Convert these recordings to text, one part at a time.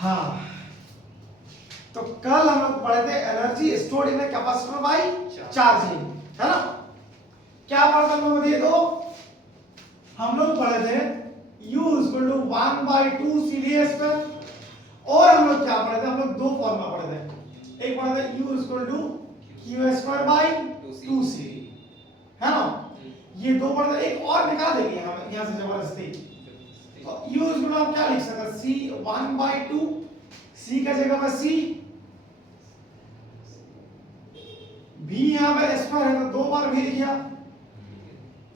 हाँ, तो कल हम लोग पढ़े थे energy stored in capacitor by charging, है ना? क्या पढ़ा था हम लोग ये दो? हम लोग पढ़े थे U equal to 1/2 CDA square, और हम लोग क्या पढ़े थे? हम लोग दो फॉर्मूला पढ़े थे। एक पढ़ा था U equal to Q square by 2C, है ना? ये दो पढ़े थे। एक और निकाल देंगे हम यहाँ से जबरदस्ती। तो U इक्वल टू हम क्या लिख सकते हैं? C 1/2, C का जगह पर C, V यहाँ पे स्क्वायर है तो दो बार भी लिखा।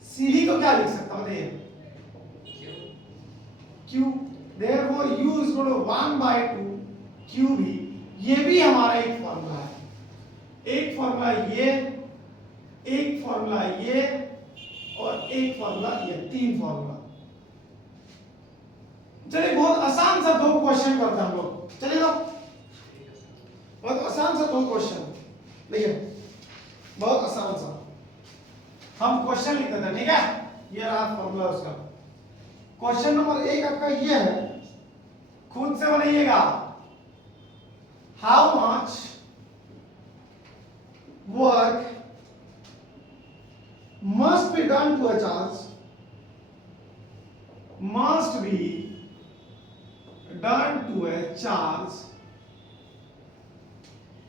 CD को क्या लिख सकता हूँ? बताइए। Q, therefore U is equal to 1/2 QV। ये भी हमारा एक फॉर्मूला है। एक फॉर्मूला ये, एक फॉर्मूला ये, और एक फॉर्मूला ये, तीन फॉर्मूला। चलिए बहुत आसान सा दो क्वेश्चन करते हैं हम लोग। चलिए तो बहुत आसान सा दो क्वेश्चन, देखिए बहुत आसान सा हम क्वेश्चन लिख देते हैं, ठीक है? ये रहा फॉर्मूला उसका। क्वेश्चन नंबर 1 आपका ये है, खुद से बनाइएगा। How much work must be done to a charge, must be done to a charge,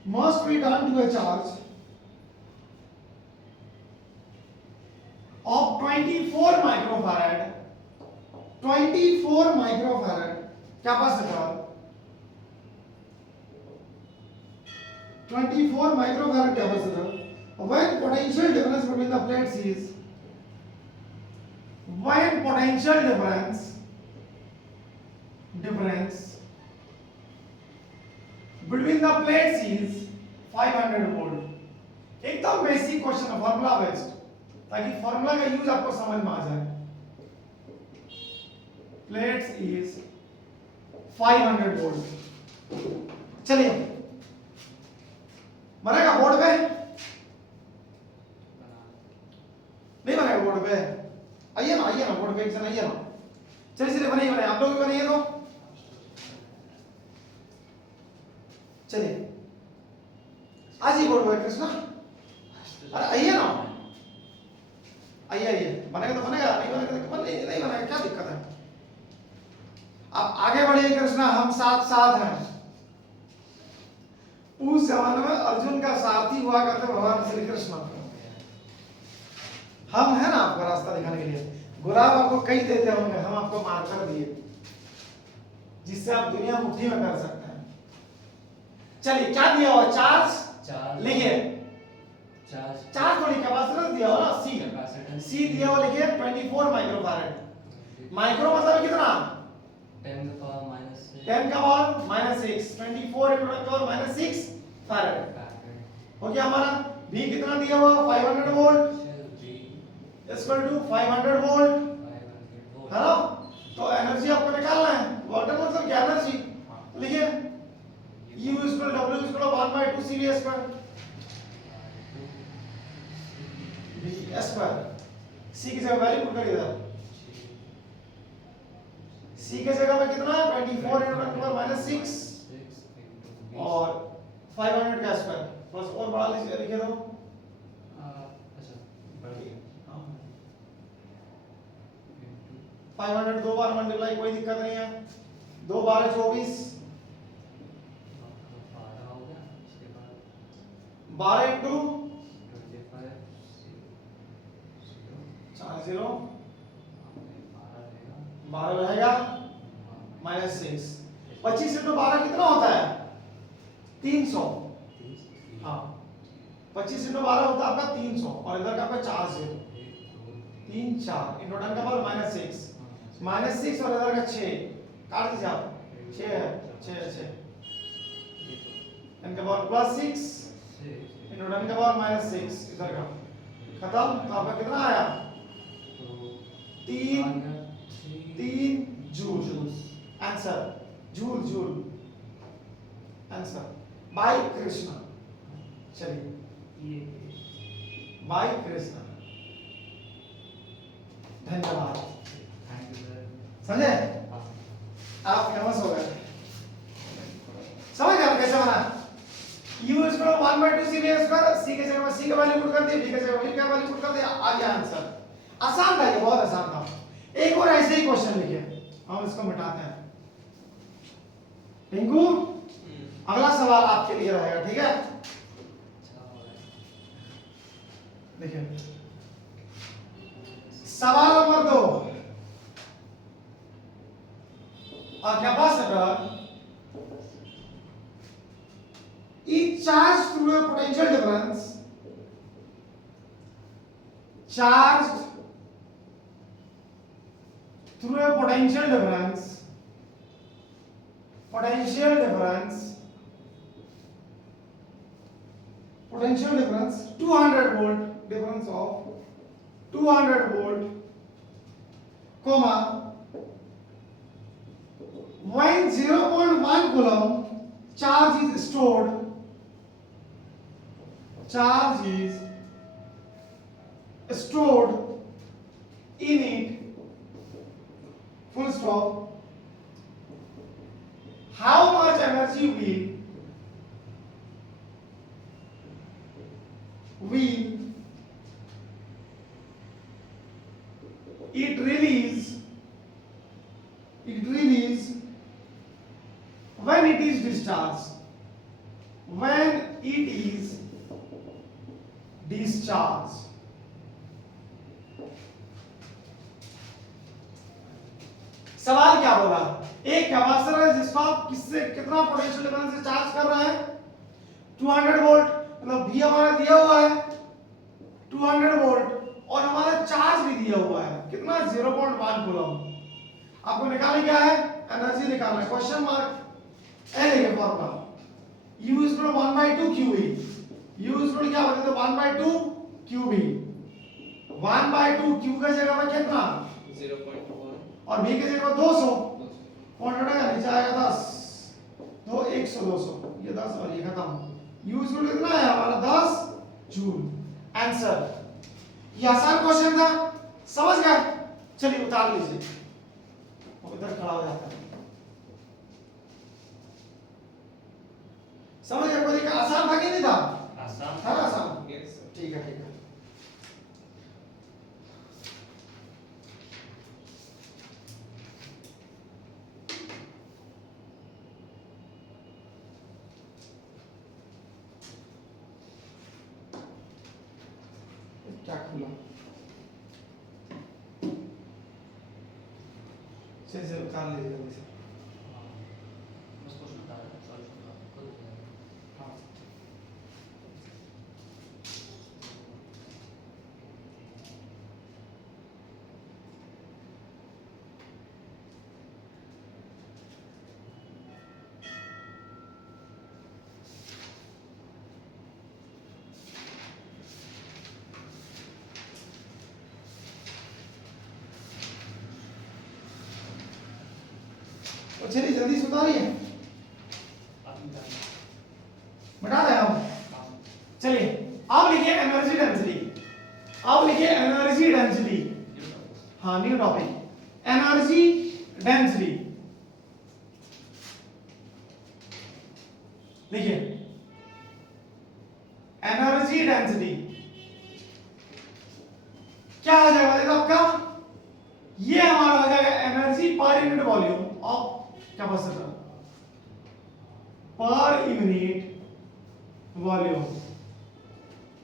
must be done to a charge of 24 microfarad, 24 microfarad capacitor, 24 microfarad capacitor, when potential difference between the plates is, when potential difference between the plates is 500 volt। एकदम basic question है, formula based, ताकि formula का use आपको समझ में आ जाए। Plates is 500 volt. चलिए बनेगा बोर्ड पे? नहीं बनेगा बोर्ड पे? आइए ना बोर्ड पे, एक जन आइए ना। चलिए बनाइए, आप लोग भी बनाइए तो। चलिए आज ही बोर्ड पे कृष्णा, अरे आइए ना, आइए बनेगा तो बनेगा, नहीं बनेगा तो नहीं बनेगा, क्या दिक्कत है? आप आगे बढ़िए कृष्णा, हम साथ हैं। उस जमाने में अर्जुन का सारथी हुआ करते भगवान श्री कृष्ण। हम है ना आपको रास्ता दिखाने के लिए। गुलाब आपको कई देते होंगे, हम आपको मार्कर दिए जिससे आप दुनिया मुट्ठी में कर सकते हैं। चलिए क्या दिया हुआ? चार्ज लिखिए, चार्ज थोड़ी कैपेसिटर दिया हुआ ना, सी दिया हुआ, लिखिए 24 माइक्रोफैराड। माइक्रो मतलब कितना? 10 का पावर -6, 24 × 10⁻⁶ फैराड हो गया हमारा। V कितना दिया हुआ? 500 वोल्ट इक्वल टू 500 वोल्ट, है ना? तो एनर्जी आपको निकालना है, वाटर मतलब क्या एनर्जी, लिखिए U equal W equal 1/2 CV square, V square. C की जगह वैल्यू पुट कर इधर, C के जगह पे कितना है? 24 × 10⁻⁶ और 500 का स्क्वायर, बस और बड़ा लिखे दो। अच्छा बढ़ गया। 500 दो बार मल्टीप्लाई, कोई दिक्कत नहीं है। 2 12 24, 12 हो गया। इसके बाद 12 × 25 40 12 रहेगा, 12 रहेगा -6। 25 × 12 कितना होता है? 300। हाँ 25 × 12 होता है आपका 300, और इधर का आपका 4 0 3 4 × 10 का पावर -6 -6, और इधर का 6 काट दीजिए आप, 6 है 6 10 का पावर +6 × 10 का पावर -6, इधर का खत्म। तो आपका कितना आया? 3 joule answer, joule answer by Krishna. चलिए बाय कृष्णा, धन्यवाद। समझे? आप फेमस हो गए। जाना है। u square 1/2 c v square, c के जगह c का वैल्यू पुट कर दिया, v के जगह v का वैल्यू पुट कर दिया, आ गया आंसर। आसान था ये, बहुत आसान था। एक और ऐसे ही क्वेश्चन लिखिए, हम इसको मिटाते हैं। टिंकू अगला सवाल आपके लिए रहेगा, ठीक है? देखिए सवाल number 2, a capacitor is charged through a potential difference, charged through a potential difference 200 volt, difference of 200 volt, comma, when 0.1 coulomb charge is stored, in it, full stop, how much energy will it release when it is discharged, सवाल क्या बोला? एक capacitor है जिसको आप किससे कितना potential difference से चार्ज कर रहे हैं? 200 वोल्ट, मतलब V हमारा दिया हुआ है 200 वोल्ट और हमारा चार्ज भी दिया हुआ है कितना? 0.1 कूलम। आपको निकालना क्या है? एनर्जी निकालना है। क्वेश्चन मार्क ए लिखे formula U is equal to 1/2 QE। U is equal to क्या बचता है? 1/2 QB। 1/2 Q का जगह पर कितना? 0.1 और B की जगह 200, कौन हटेगा? नीचे आएगा 10, 2 100 200, ये 10 और ये खत्म। U इक्वल कितना है हमारा? 10 जूल। आंसर। ये आसान क्वेश्चन था, समझ गए? चलिए उतार लीजिए, वो इधर खड़ा हो जाता है। समझ गए? कोई आसान था कि नहीं था? आसान था ना? आसान। यस ठीक है, ठीक है। क्या खुला? से उतार लीजिए जल्दी से। उसको सुनता है सॉल्यूशन का खुद हाँ। तो चलिए जल्दी से उतारिए, बता रहे हम। चलिए अब लिखिए एनर्जी डेंसिटी। अब लिखिए एनर्जी डेंसिटी। हाँ, न्यू टॉपिक, एनर्जी डेंसिटी। देखिए एनर्जी डेंसिटी क्या हो जाएगा? देखो आपका ये हमारा हो जाएगा energy per unit volume of capacitor, पर यूनिट वॉल्यूम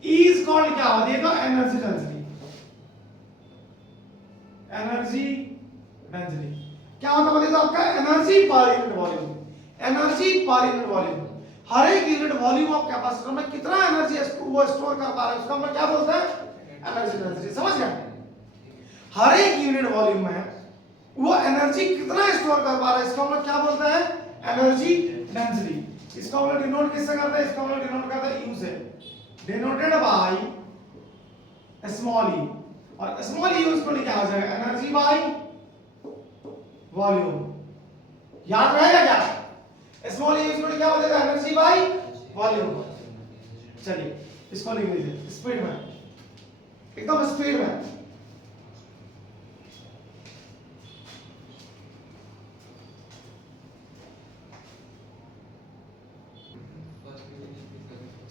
इज कॉल्ड क्या होती है? तो एनर्जी डेंसिटी। एनर्जी डेंसिटी क्या होता है? तो आपका energy per unit volume, energy per unit volume. हर एक यूनिट वॉल्यूम ऑफ कैपेसिटर में कितना एनर्जी वो स्टोर कर पा रहा है उसका हम क्या बोलते हैं? Energy density. समझ गए? हर एक यूनिट वॉल्यूम में वो एनर्जी कितना स्टोर कर पा रहा है इसको हम लोग क्या बोलते हैं? Energy density. इसको हम लोग डिनोट किससे करते हैं? इसको हम लोग डिनोट करते हैं U से, डिनोटेड बाय स्मॉल e। और स्मॉल e उसको क्या हो जाएगा? Energy by volume. याद रहेगा क्या? स्मॉल e उसको क्या हो जाएगा? Energy by volume. चलिए इसको लिख लीजिए स्पीड में, एकदम स्पीड में।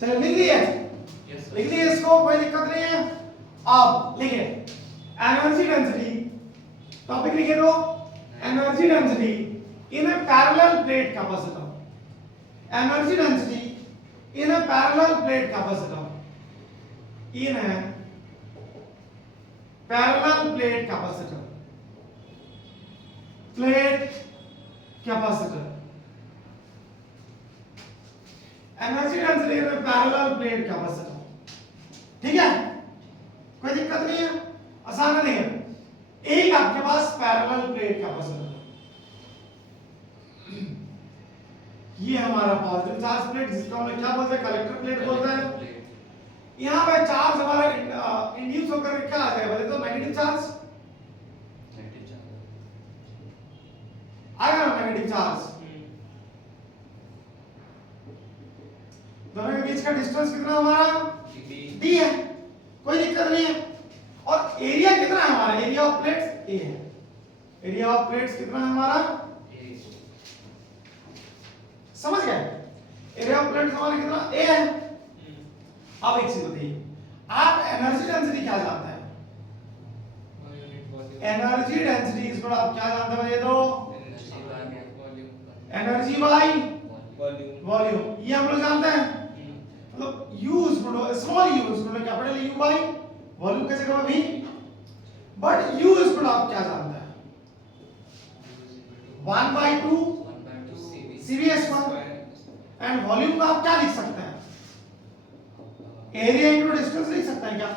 चलिए लिख दिए, Yes, sir. लिख दिए इसको, कोई दिक्कत नहीं है। अब लिखिए एनर्जी डेंसिटी, टॉपिक लिखे दो energy density in a parallel plate capacitor, energy density in a parallel plate capacitor, in a parallel plate capacitor, plate capacitor, energy density in a parallel plate capacitor. ठीक है, कोई दिक्कत नहीं है, आसान नहीं है। एक आपके पास पैरेलल प्लेट कैपेसिटर, ये हमारा पॉजिटिव चार्ज प्लेट, जिसको हम लोग क्या बोलते हैं, कलेक्टर प्लेट बोलते हैं। यहाँ पे चार्ज हमारा इंड्यूस होकर क्या आ जाएगा, बोले तो नेगेटिव चार्ज आएगा ना, नेगेटिव चार्ज। दोनों के बीच का डिस्टेंस कितना हमारा d है, कोई दिक्कत नहीं है। और एरिया कितना है हमारा, एरिया ऑफ प्लेट्स a है, एरिया ऑफ प्लेट्स कितना है हमारा, समझ गए, एरिया ऑफ प्लेट्स हमारा कितना a है। अब एक चीज बताइए, आप एनर्जी डेंसिटी क्या जानते हैं, एनर्जी डेंसिटी इसको आप क्या जानते हैं, ये दो एनर्जी बाय वॉल्यूम, ये हम लोग जानते हैं। मतलब u small u capital U by volume कैसे कहोगे भी, बट u आप क्या जानते हैं, 1/2 CV² एंड वॉल्यूम का आप क्या लिख सकते हैं, एरिया इनटू डिस्टेंस लिख सकते हैं क्या,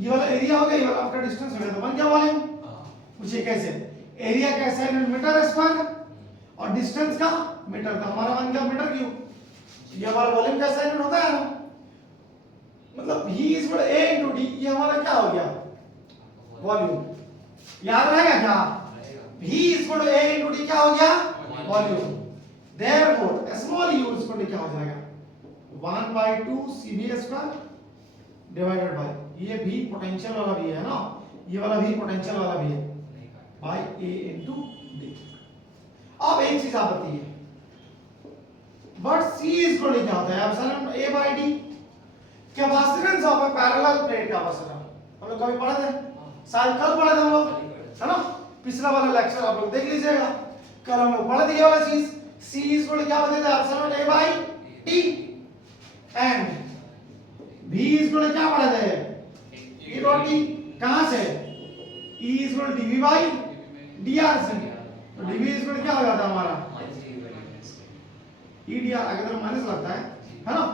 ये वाला एरिया हो गया, ये वाला आपका डिस्टेंस हो गया, तो बन गया वॉल्यूम। पूछिए कैसे, एरिया कैसा है मीटर स्क्वायर और डिस्टेंस का मीटर, का हमारा बन गया मीटर क्यूब। ये हमारा वॉल्यूम कैसा यूनिट होता है ना, मतलब v is equal a into d, ये हमारा क्या हो गया वॉल्यूम, याद रहेगा क्या, v is equal a into d क्या हो गया volume. Therefore small u is equal क्या हो जाएगा 1/2 cv² डिवाइडेड बाय, ये भी पोटेंशियल वाला भी है ना, ये वाला भी पोटेंशियल वाला भी है, बाय a इनटू d। अब एक चीज आप बताइए, बट c इज इक्वल क्या होता है, epsilon a by d, capacitance of a parallel plate capacitor, हम लोग कभी पढ़े थे, शायद कल पढ़े थे हम लोग, है ना, पिछला वाला लेक्चर आप लोग देख लीजिएगा, कल हम लोग पढ़े थे ये वाला चीज। c इज इक्वल क्या होता है, epsilon a by d and v is equal क्या पढ़े थे, e डॉट d, कहां से, e is equal dv by dr से, तो dv इज इक्वल क्या हो जाता है हमारा e dr, अगर माइनस लगता है ना,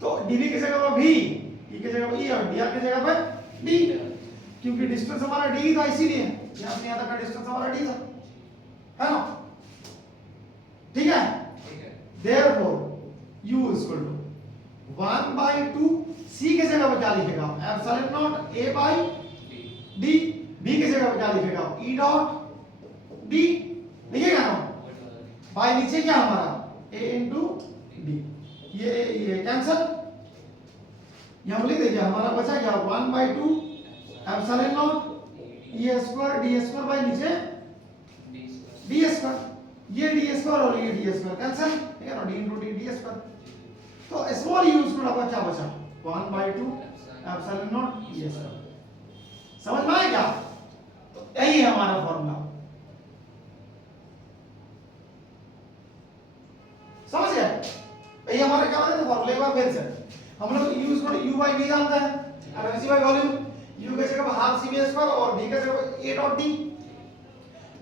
तो dv की जगह पर v, e की जगह पर e और dr की जगह पर d, क्योंकि डिस्टेंस हमारा d था, इसीलिए यहां से यहां तक का डिस्टेंस हमारा d था, है ना, ठीक है। Therefore u is equal to 1/2 c की जगह पर क्या लिखेगा, epsilon nought a by d, b की जगह पर क्या लिखेगा e डॉट d, लिखेगा ना, बाय नीचे क्या हमारा a इनटू d, ये कैंसिल, ये हम लिख देंगे, हमारा बचा क्या 1/2 epsilon not e square d square by नीचे d स्क्वायर, ये d स्क्वायर और ये d स्क्वायर कैंसिल, ठीक है ना, d into d d square, तो स्मॉल u स्क्वायर आपका क्या बचा 1/2 एप्सिलॉन नॉट e स्क्वायर। समझ में आया क्या, तो यही है हमारा फॉर्मूला, समझ गए, ये हमारा क्या होता है फॉर्मूला, एक बार फिर से हम लोग u equal u by v जानते हैं, एनर्जी बाय वॉल्यूम, u की जगह पर हाफ cv² और v की जगह पर a dot d,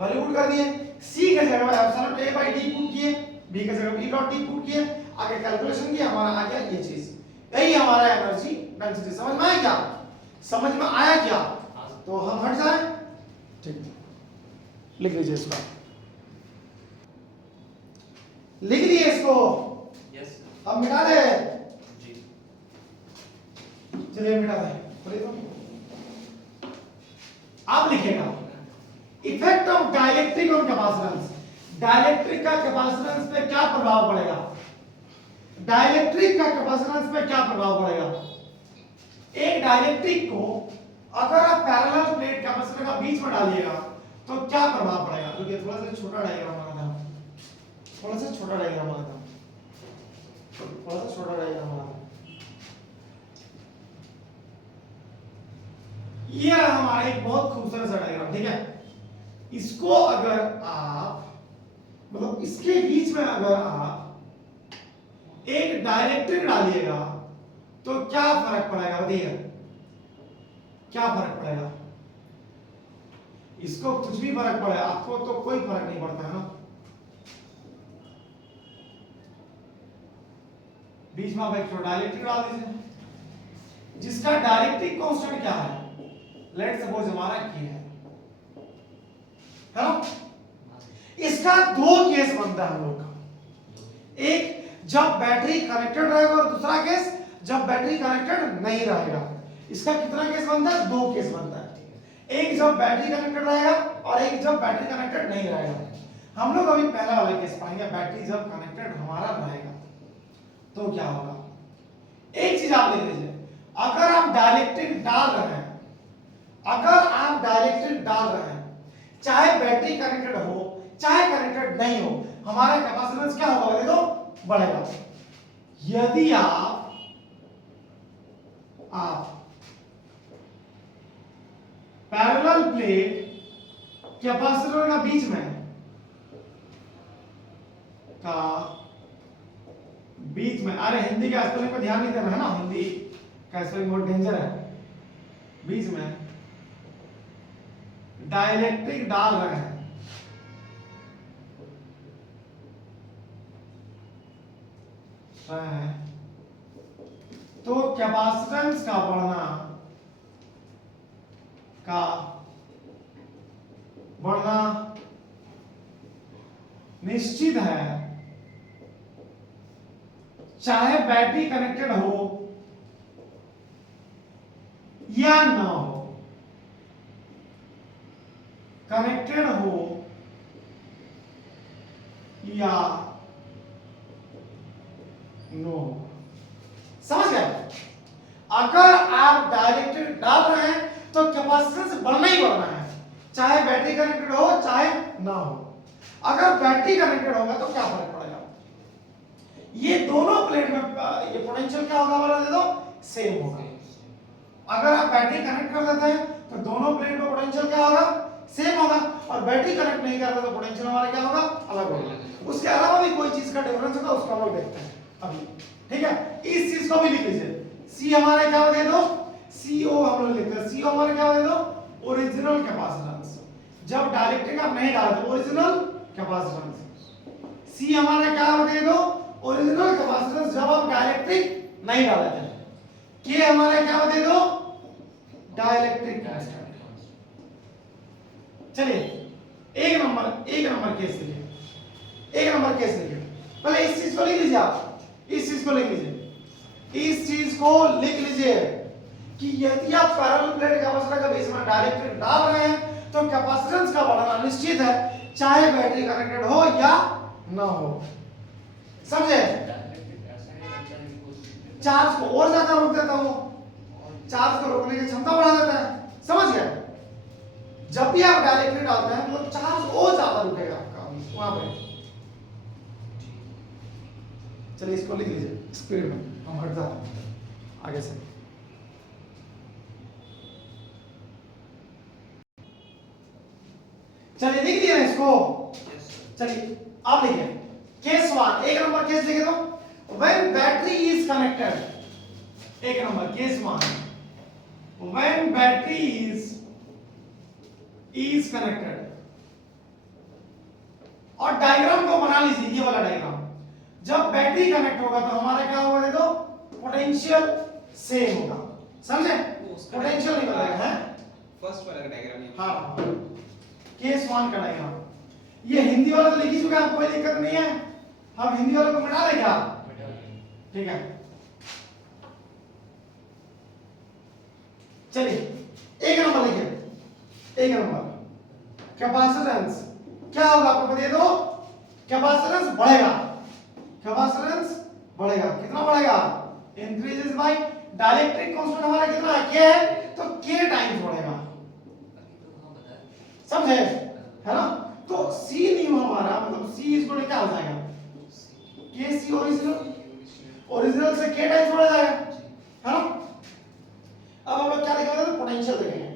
value put कर दिए, c की जगह पर epsilon a by d put किए, v की जगह पर e डॉट d पुट किए, आगे कैलकुलेशन किया, हमारा आ गया ये चीज, यही हमारा एनर्जी डेंसिटी। समझ में आया क्या, समझ में आया क्या, तो हम हट जाए, ठीक, लिख लीजिए इसको, लिख दिए इसको, यस अब मिटा दे, जी, चलिए मिटा दे, बोलिए तो, आप लिखेगा effect of dielectric on capacitance, dielectric का कैपेसिटेंस पे क्या प्रभाव पड़ेगा, डाइलेक्ट्रिक का कैपेसिटेंस पे क्या प्रभाव पड़ेगा। एक डाइलेक्ट्रिक को अगर आप पैरेलल प्लेट कैपेसिटर का बीच में डालिएगा तो क्या प्रभाव पड़ेगा, क्योंकि थोड़ा सा छोटा डायग्राम बना था, थोड़ा सा छोटा डायग्राम बना था, थोड़ा सा छोटा डायग्राम बना था, एक बहुत खूबसूरत सा डायग्राम, ठीक है। इसको अगर आप मतलब इसके बीच में अगर आप एक डायरेक्ट्रिक डालिएगा तो क्या फर्क पड़ेगा बताइए, क्या फर्क पड़ेगा? इसको कुछ भी फर्क पड़े, आपको तो कोई फर्क नहीं पड़ता है ना। बीच में आप एक डायरेक्ट्रिक डाल दीजिए जिसका डायरेक्ट्रिक कांस्टेंट क्या है, लेट्स सपोज हमारा k है ना। इसका दो केस बनता है हम लोग का, एक जब बैटरी कनेक्टेड रहेगा और दूसरा केस जब बैटरी कनेक्टेड नहीं रहेगा। इसका कितना केस बनता है? दो केस बनता है, एक जब बैटरी कनेक्टेड रहेगा और एक जब बैटरी कनेक्टेड नहीं रहेगा। हम लोग अभी पहला वाला केस पढ़ेंगे, बैटरी जब कनेक्टेड हमारा रहेगा तो क्या होगा। एक चीज आप देख लीजिए, अगर आप डाइलेक्ट्रिक डाल रहे हैं, अगर आप डाइलेक्ट्रिक डाल रहे हैं, चाहे बैटरी कनेक्टेड हो चाहे कनेक्टेड नहीं हो, हमारा कैपेसिटेंस क्या होगा देखो, बढ़ेगा। यदि आप पैरेलल प्लेट कैपेसिटर का बीच में अरे हिंदी का स्पेलिंग पे ध्यान नहीं देना है ना, हिंदी का स्पेलिंग बहुत डेंजर है। बीच में डाइलेक्ट्रिक डाल रहे हैं तो कैपेसिटेंस का बढ़ना निश्चित है, चाहे बैटरी कनेक्टेड हो या ना हो, कनेक्टेड हो या नो। समझ गए? अगर आप डायरेक्टेड डाल रहे हैं तो कैपेसिटेंस बढ़ना ही बढ़ना है, चाहे बैटरी कनेक्टेड हो चाहे ना हो। अगर बैटरी कनेक्टेड होगा तो क्या फर्क पड़ेगा, ये दोनों प्लेट में ये पोटेंशियल क्या होगा हमारा दे दो, सेम होगा। अगर आप बैटरी कनेक्ट कर देते हैं तो दोनों प्लेट में पोटेंशियल क्या होगा, सेम होगा, और बैटरी कनेक्ट नहीं करते तो पोटेंशियल हमारा क्या होगा, अलग होगा। उसके अलावा भी कोई चीज का डिफरेंस होगा, उसको हम लोग देखते हैं अभी, ठीक है। इस चीज को भी लिख लीजिए, सी हमारे क्या दे दो, CO हम लोग लिखते हैं, CO हमारे क्या दे दो, ओरिजिनल कैपेसिटेंस। जब डाइलेक्ट्रिक आप नहीं डालते ओरिजिनल कैपेसिटेंस। सी हमारा क्या दे दो, ओरिजिनल कैपेसिटेंस जब आप डाइलेक्ट्रिक नहीं डालते हैं। के हमारा क्या दे दो, डाइलेक्ट्रिक कांस्टेंट। चलिए एक नंबर केस लिखिए, एक नंबर केस लिखिए। पहले इस चीज को लिख लीजिए, आप इस चीज को लिख लीजिए, इस चीज को लिख लीजिए कि यदि आप पैरेलल प्लेट कैपेसिटर के बीच में डायरेक्ट्रिक डाल रहे हैं तो कैपेसिटेंस का बढ़ना निश्चित है, चाहे बैटरी कनेक्टेड हो या ना हो। समझे? चार्ज को और ज्यादा रोक देता है, वो चार्ज को रोकने की क्षमता बढ़ा देता है। समझ गए? जब भी आप डायरेक्टली डालते हैं तो चार्ज और ज्यादा रुकेगा आपका वहां पे। चलिए इसको लिख लीजिए स्पीड में, हम हट जाते हैं आगे से। चलिए लिख दिया इसको। चलिए अब लिखिए केस 1, एक नंबर केस लिखे तो when battery is connected, एक number case 1, when battery is connected। और डायग्राम को बना लीजिए, ये वाला डायग्राम। जब बैटरी कनेक्ट होगा तो हमारा क्या होगा देखो, पोटेंशियल सेम होगा। समझे? पोटेंशियल नहीं बदलेगा है, फर्स्ट वाला डायग्राम है। हाँ केस 1 का डायग्राम। ये हिंदी वाला तो लिख ही चुका है, कोई दिक्कत नहीं है। हम हिंदी वाले को मिटा देंगे आप, ठीक है। चलिए एक नंबर लिखिए, एक नंबर कैपेसिटेंस क्या होगा आपको बता दो, कैपेसिटेंस बढ़ेगा, कैपेसिटेंस बढ़ेगा। कितना बढ़ेगा, इंक्रीजेस बाय डाइलेक्ट्रिक कांस्टेंट हमारा कितना है, k है, तो k टाइम्स बढ़ेगा। समझे? है ना? तो c नहीं हमारा मतलब c इसको क्या हो जाएगा, kc ओरिजिनल, ओरिजिनल से k टाइम्स बढ़ जाएगा, है ना? अब हम लोग क्या लिखेंगे, तो पोटेंशियल देखेंगे।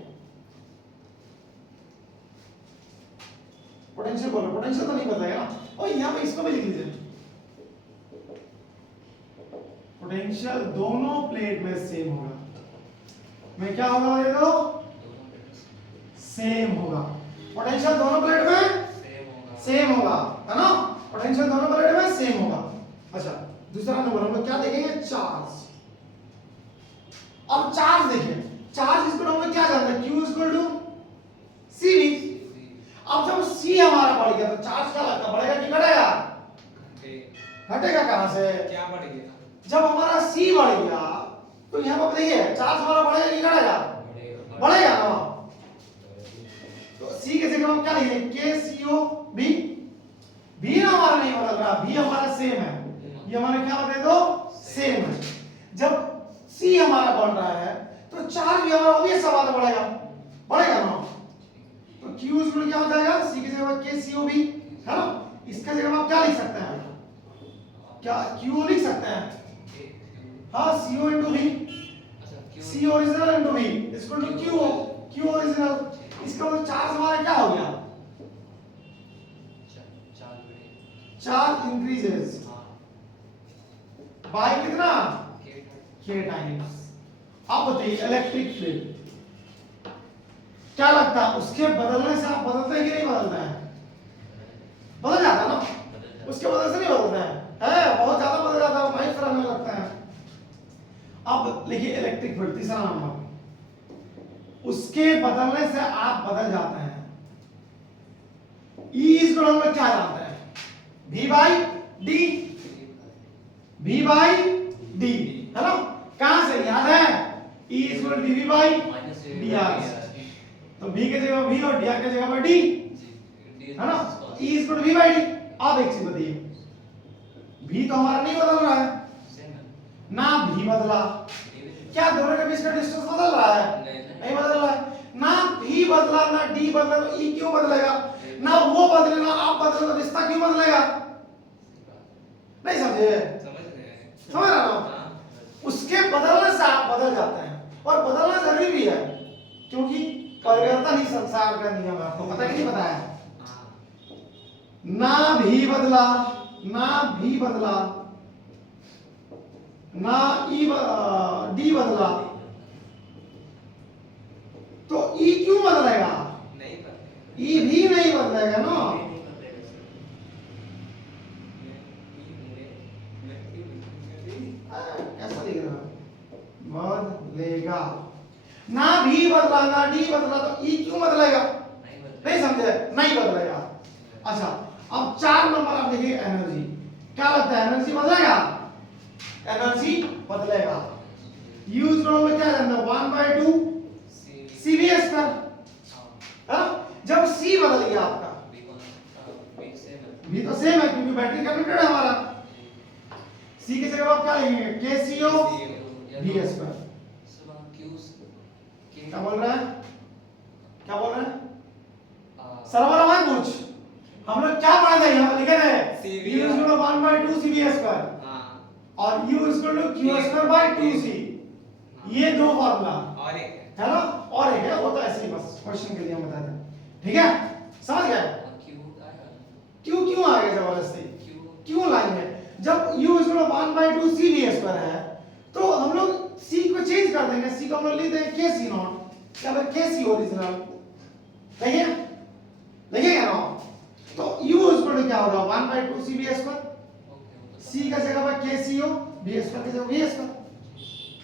पोटेंशियल बोलो, पोटेंशियल तो नहीं बदलेगा ना। और यहाँ पे इसको भी लिख लीजिए, पोटेंशियल दोनों प्लेट में सेम होगा। में क्या होगा ये तो सेम होगा, पोटेंशियल दोनों प्लेट में सेम होगा, है ना, पोटेंशियल दोनों प्लेट में सेम होगा। अच्छा दूसरा नंबर हम लोग क्या देखेंगे, चार्ज। अब चार्ज देखिए, चार्ज इसको हम लोग क्या जानते हैं, Q इक्वल टू CV। अब जब C हमारा बढ़ गया तो चार्ज क्या लगता है, बढ़ेगा कि घटेगा, घटेगा। कहां से, क्या बढ़ गया, जब हमारा C बढ़ गया तो यहाँ पर देखिए चार्ज हमारा बढ़ेगा कि घटेगा, बढ़ेगा ना। तो C की जगह हम क्या लिखेंगे, KCOB। B ना हमारा नहीं बदल रहा, B हमारा सेम है, ये हमारे क्या बता दो, सेम है। जब C हमारा बढ़ रहा है तो चार्ज भी हमारा ऑब्वियस सा बात बढ़ेगा, बढ़ेगा ना। तो Q इक्वल क्या हो जाएगा, C की जगह KCOB, है ना। इसका जगह आप क्या लिख सकते हैं, क्या Q लिख सकते हैं, हाँ CO into V, C original into V equal to Q original. इसका मतलब चार्ज हमारा क्या हो गया, चार्ज इंक्रीजेस बाय कितना, K टाइम्स। अब बताइए इलेक्ट्रिक फील्ड क्या लगता है, उसके बदलने से आप बदलते हैं कि नहीं बदलता है, बदल जाता है ना, उसके बदलने से नहीं बदलता है, बहुत ज्यादा बदल जाता है, माइक फरक में लगता है। अब लिखिए इलेक्ट्रिक फील्ड तीसरा नंबर, उसके बदलने से आप बदल जाते हैं। E इसको हम लोग क्या जानते हैं, V by D, V by D, है ना। कहां से याद है, E equal dV by dr। तो V की जगह V और dr की जगह पर d, है ना। E equal V by D. अब एक चीज बताइए, V तो हमारा नहीं बदल रहा है ना, V बदला, क्या दोनों के बीच का डिस्टेंस बदल रहा है, नहीं बदल रहा है ना। V बदला ना D बदला, तो E क्यों बदलेगा, ना वो बदले ना आप बदले, तो रिश्ता क्यों बदलेगा, नहीं समझे, समझ रहे हो। उसके बदलने से आप बदल जाते हैं, और बदलना जरूरी भी है, क्योंकि परिवर्तन ही संसार का नियम है। आपको पता कि नहीं पता है, ना भी बदला ना भी बदला ना डी बदला, तो E क्यों बदलेगा, E भी नहीं बदलेगा ना। कैसा लिख रहा है, बदलेगा, ना भी बदला ना डी बदला, तो E क्यों बदलेगा, नहीं समझे, नहीं बदलेगा। अच्छा अब 4 नंबर आप देखिए, एनर्जी क्या लगता है, एनर्जी बदलेगा, एनर्जी बदलेगा। यूज में क्या जानते हैं, 1/2 CVS का, जब C बदल गया आपका, V तो सेम है क्योंकि बैटरी कनेक्टेड है हमारा। C की जगह आप क्या लिखेंगे, KCO VS पर। क्या बोल रहा है, क्या बोल रहा है, सर्वर हमारे कुछ हम लोग क्या पढ़ा था, यहाँ लिखे थे U इक्वल टू 1/2 CVS पर और U इक्वल टू Q²/2C, ये दो फॉर्मूला और एक है ना, और एक है वो तो ऐसे ही बस क्वेश्चन के लिए हम बताते हैं, ठीक है, समझ गए। क्यों क्यों आ गया जबरदस्ती, क्यों लाएंगे, जब U इक्वल टू 1/2 CVS पर है तो हम लोग C को चेंज कर देंगे, C को हम लोग लिख देंगे KC0 या फिर KC ओरिजिनल, देखिए देखिएगा ना। तो U इक्वल टू क्या होगा, 1/2 CVS पर, C का जगह पर KCO, VS पर की जगह VS पर,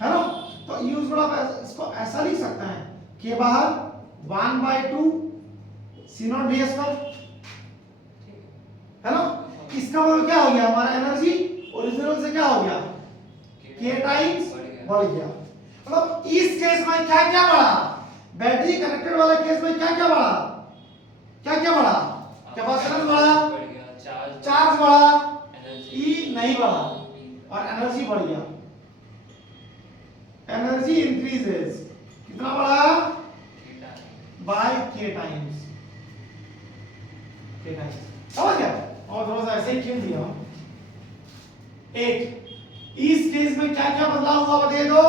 है ना। तो U इक्वल आप इसको ऐसा लिख सकते हैं, K बाहर 1/2 C0 VS पर, है ना। इसका मतलब क्या हो गया, हमारा एनर्जी ओरिजिनल से क्या हो गया, K टाइम्स बढ़ गया। मतलब इस केस में क्या क्या बढ़ा, बैटरी कनेक्टेड वाला केस में क्या क्या बढ़ा, क्या क्या बढ़ा, कैपेसिटेंस बढ़ा, चार्ज बढ़ा, E नहीं बढ़ा और एनर्जी बढ़ गया, एनर्जी इंक्रीजेस, कितना बढ़ा, बाय K टाइम्स, समझ गया। और थोड़ा सा ऐसे ही क्यों दिया, एक इस केस में क्या क्या बदलाव हुआ बता दो,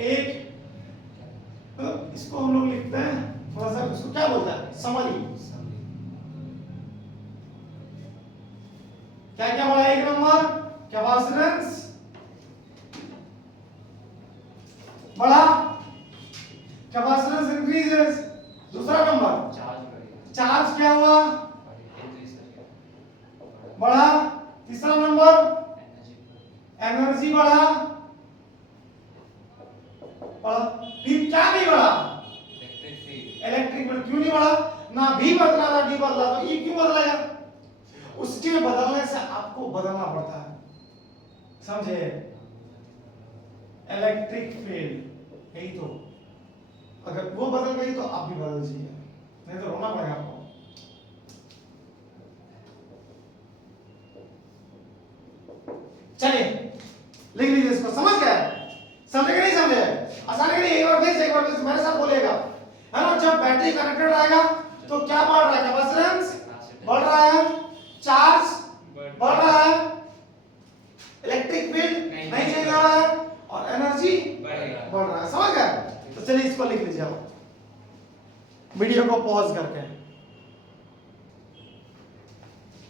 एक इसको हम लोग लिखते हैं थोड़ा सा, इसको क्या बोलता है, समरी, क्या क्या बढ़ा? एक नंबर कैपेसिटेंस बढ़ा, कैपेसिटेंस इंक्रीजेस। दूसरा नंबर चार्ज बढ़ेगा, चार्ज क्या हुआ? इंक्रीज करके बढ़ा। तीसरा नंबर एनर्जी एनर्जी बढ़ा, बढ़ा। फिर क्या नहीं बढ़ा? Electric field electric field. क्यों नहीं बढ़ा? ना भी बदला ना डी बदला, तो ई क्यों बदलेगा? उसके बदलने से आपको बदलना पड़ता है, समझे? इलेक्ट्रिक फील्ड, यही तो। अगर वो बदल गई तो आप भी बदल जाइए, नहीं तो रोना पड़ेगा आपको। चलिए लिख लीजिए इसको। समझ गए? समझे कि नहीं समझे? आसान है कि नहीं? एक बार फिर मेरे साथ बोलिएगा, है ना? जब बैटरी कनेक्टेड रहेगा तो क्या बढ़ रहा है? कैपेसिटेंस बढ़ रहा है, चार्ज बढ़ रहा है, इलेक्ट्रिक फील्ड नहीं चेंज हो रहा है, और एनर्जी बढ़ रहा है। समझ गए? तो चलिए इसको लिख लीजिए आप, वीडियो को पॉज करके।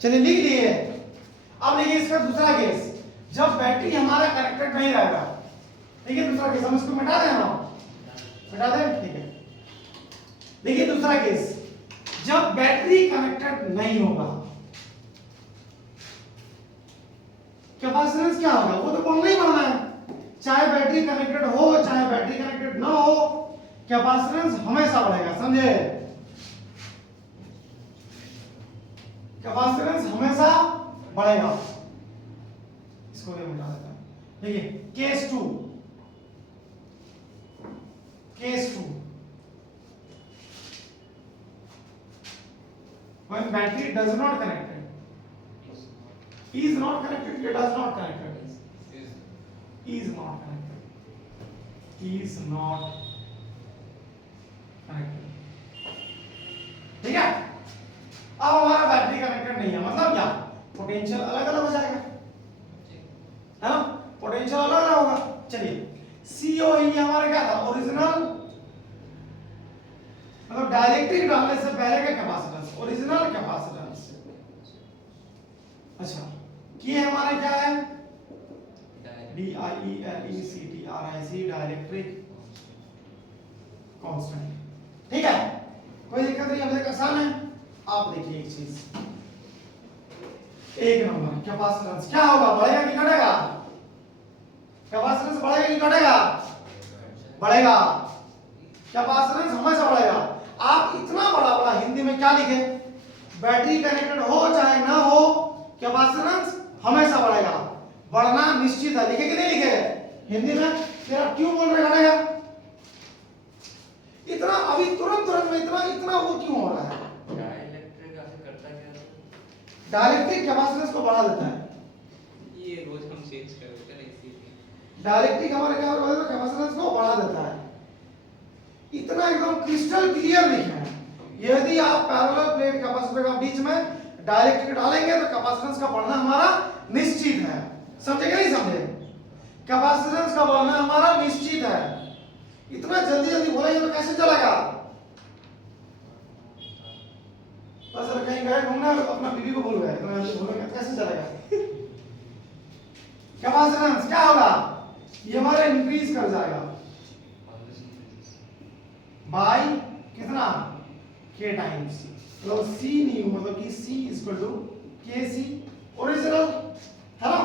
चलिए लिख लिए। अब देखिए इसका दूसरा केस, जब बैटरी हमारा कनेक्टेड नहीं रहेगा, ठीक है? दूसरा केस हम इसको मिटा दें ना, मिटा दें, ठीक है? देखिए दूसरा केस, जब बैटरी कनेक्टेड नहीं होगा, कैपेसिटेंस क्या होगा? वो तो बढ़ना ही बढ़ना है, चाहे बैटरी कनेक्टेड हो चाहे बैटरी कनेक्टेड ना हो, कैपेसिटेंस हमेशा बढ़ेगा। समझे? कैपेसिटेंस हमेशा बढ़ेगा। इसको भी मिटा देता हूं। देखिए case 2, when battery does not connected, is not connected, it does not connected, is not connected, is not connected, ठीक है? अब हमारा बैटरी कनेक्टेड नहीं है, मतलब क्या? पोटेंशियल अलग अलग हो जाएगा, है ना? पोटेंशियल अलग अलग होगा। चलिए सीओई हमारा क्या था? ओरिजिनल, मतलब डाइलेक्ट्रिक डालने से पहले का कैपेसिटेंस, ओरिजिनल कैपेसिटेंस। अच्छा, ये हमारा क्या है? DIELECTRIC, dielectric constant. ठीक है, कोई दिक्कत नहीं? अभी तक आसान है। आप देखिए एक चीज, एक नंबर कैपेसिटेंस क्या होगा? बढ़ेगा कि घटेगा? कैपेसिटेंस बढ़ेगा कि घटेगा? बढ़ेगा। कैपेसिटेंस हमेशा बढ़ेगा। आप इतना बड़ा बड़ा हिंदी में क्या लिखे? बैटरी कनेक्टेड हो चाहे ना हो, कैपेसिटेंस हमेशा बढ़ेगा। बढ़ना निश्चित है। लिखे कि नहीं लिखे हिंदी में? फिर आप क्यों बोल रहे घटेगा? इतना अभी तुरंत तुरंत में इतना वो क्यों हो रहा है? डाइलेक्ट्रिक ऐसे करता क्या है? डाइलेक्ट्रिक कैपेसिटेंस को बढ़ा देता है। ये रोज हम चेंज कर देते हैं इसीलिए। डाइलेक्ट्रिक हमारे क्या होता है? कैपेसिटेंस को बढ़ा देता है। इतना एकदम क्रिस्टल क्लियर लिखा है। यदि आप पैरेलल प्लेट कैपेसिटर का बीच में डाइलेक्ट्रिक डालेंगे तो कैपेसिटेंस का बढ़ना हमारा निश्चित है। समझे कि नहीं समझे? कैपेसिटेंस का बढ़ना हमारा निश्चित है। इतना जल्दी जल्दी बोलेंगे तो कैसे चलेगा? बस कहीं गए घूमने, अपना बीवी को भूल गए, इतना जल्दी भूलेंगे तो कैसे चलेगा? कैपेसिटेंस क्या होगा? ये हमारा इंक्रीज कर जाएगा बाय कितना? k टाइम्स, मतलब c न्यू, मतलब कि c equal to kc original, है ना?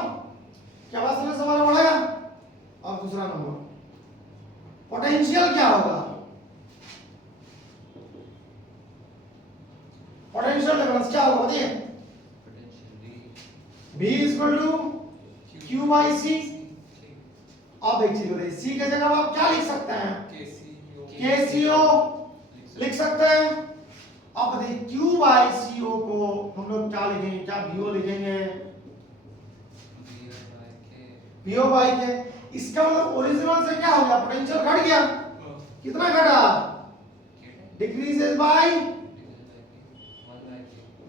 कैपेसिटेंस हमारा बढ़ेगा। और दूसरा नंबर पोटेंशियल क्या होगा? पोटेंशियल डिफरेंस क्या होगा बताइए? Potential v equal to q by c। अब एक चीज बताइए, c की जगह आप क्या लिख सकते हैं? KCO लिख सकते हैं। अब बताइए Q बाय CO को हम लोग क्या लिखेंगे? क्या VO लिखेंगे? VO बाय के। इसका मतलब ओरिजिनल से क्या हो गया? पोटेंशियल घट गया। कितना घटा? Decreases by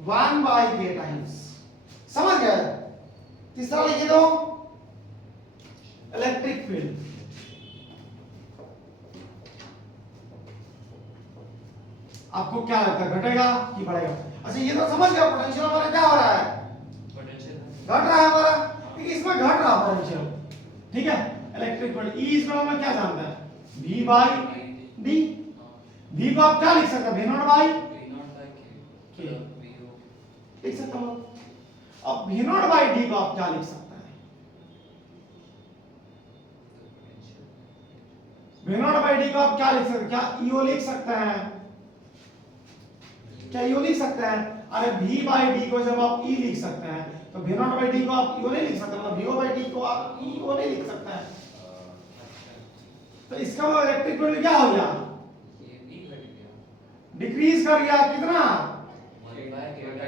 1 by k times. समझ गए? तीसरा लिखिए दो, इलेक्ट्रिक फील्ड। आपको क्या लगता है घटेगा कि बढ़ेगा? अच्छा ये तो समझ गया, पोटेंशियल हमारा क्या हो रहा है? पोटेंशियल घट रहा है हमारा, क्योंकि इसमें घट रहा पोटेंशियल, ठीक है। इलेक्ट्रिक फील्ड ई इसको हम क्या जानते हैं, v बाई डी। v को आप क्या लिख सकते हैं, v नॉट बाई के लिख सकते हो। अब v नॉट बाई डी को आप क्या लिख सकते हैं, v नॉट बाई डी को आप क्या लिख सकते हैं, क्या ईओ लिख सकते हैं, क्या ईओ लिख सकते हैं? अरे v बाई डी को जब आप e लिख सकते हैं तो v नॉट बाई डी को आप ईओ नहीं लिख सकते, मतलब vo बाई डी को आप ईओ नहीं लिख सकते हैं। तो इसका मतलब इलेक्ट्रिक फील्ड क्या हो गया, डिक्रीज कर गया, कितना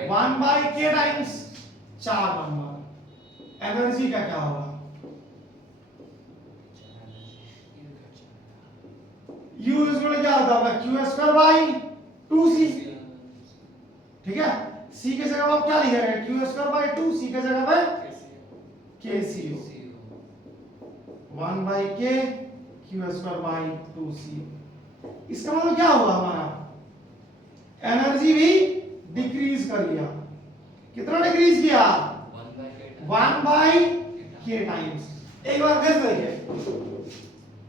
1 बाई के टाइम्स 4 नंबर। एनर्जी का क्या होगा, U इसमें क्या होता है, क्यू स्क्वायर बाई 2c, ठीक है। c के जगह आप क्या लिखेंगे, क्यू स्क्वायर बाई 2, c के जगह पे KCO 1 बाई के क्यू स्क्वायर बाई 2c। इसका मतलब क्या हुआ, हमारा एनर्जी भी डिक्रीज कर लिया, कितना डिक्रीज किया, 1 बाई के टाइम्स। एक बार फिर देखिए,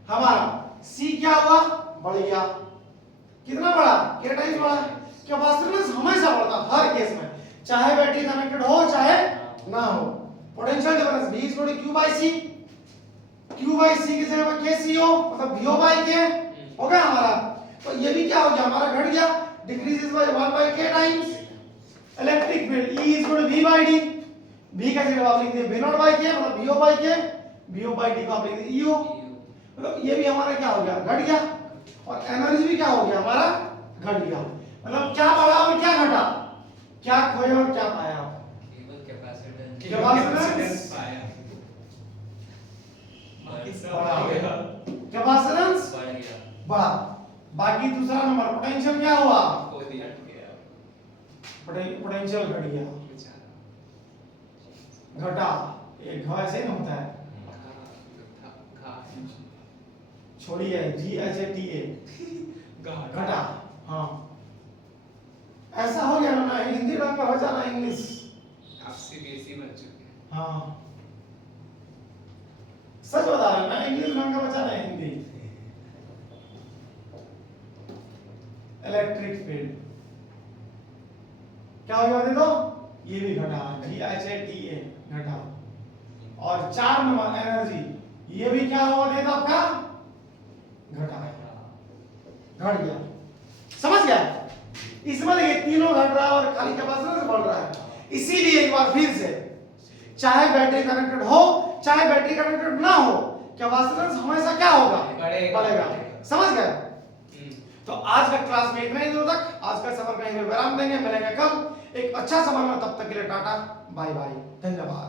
हमारा c क्या हुआ, बढ़ गया, कितना बढ़ा, के टाइम्स बढ़ा। कैपेसिटेंस हमेशा बढ़ता हर केस में, चाहे बैटरी कनेक्टेड हो चाहे ना हो। Potential difference v equal to q by c, q by c की जगह पर kco मतलब vo बाई k हो गया हमारा। तो ये भी क्या हो गया, हमारा घट गया, decreases by 1 by k times electric field E equal to v by d। v का जगह आप लिख दिए v नॉट बाई k मतलब vo by k, vo by d को आप लिख दिए eo, मतलब ये भी हमारा क्या हो गया, घट गया। और एनर्जी भी क्या हो गया, हमारा घट गया। मतलब क्या बढ़ा और क्या घटा, क्या खोया और क्या पाया, केवल कैपेसिटेंस कैपेसिटेंस पाया, बाकी सब बढ़ा आ गया। कैपेसिटेंस बढ़ गया, बढ़ा। बाकी दूसरा नंबर पोटेंशियल क्या हुआ, खो दिया गया, पोटेंशियल घट गया, बेचारा घटा। एक घ ऐसे ही ना होता है, छोड़िए GHATA घटा, हाँ ऐसा हो गया ना, हिंदी ढंग का हो जाना इंग्लिश, आप CBSE बन चुके हैं। हाँ सच बता रहा हूं मैं, इंग्लिश ढंग का बचा नहीं हिंदी। इलेक्ट्रिक फील्ड क्या हो गया, देखो ये भी घटा, GHATA घटा। और 4 नंबर एनर्जी, ये भी क्या हुआ देता आपका, घटा, घट गया, समझ गया। इसमें देखिए तीनों घट रहा है और खाली कैपेसिटेंस बढ़ रहा है। इसीलिए एक बार फिर से, चाहे बैटरी कनेक्टेड हो चाहे बैटरी कनेक्टेड ना हो, कैपेसिटेंस हमेशा क्या होगा, बढ़ेगा, समझ गए। तो आज का क्लास में इतना ही दूर तक, आज का सफर कहीं पे विराम देंगे, मिलेंगे कल एक अच्छा सफर में, तब तक के लिए टाटा बाय बाय, धन्यवाद।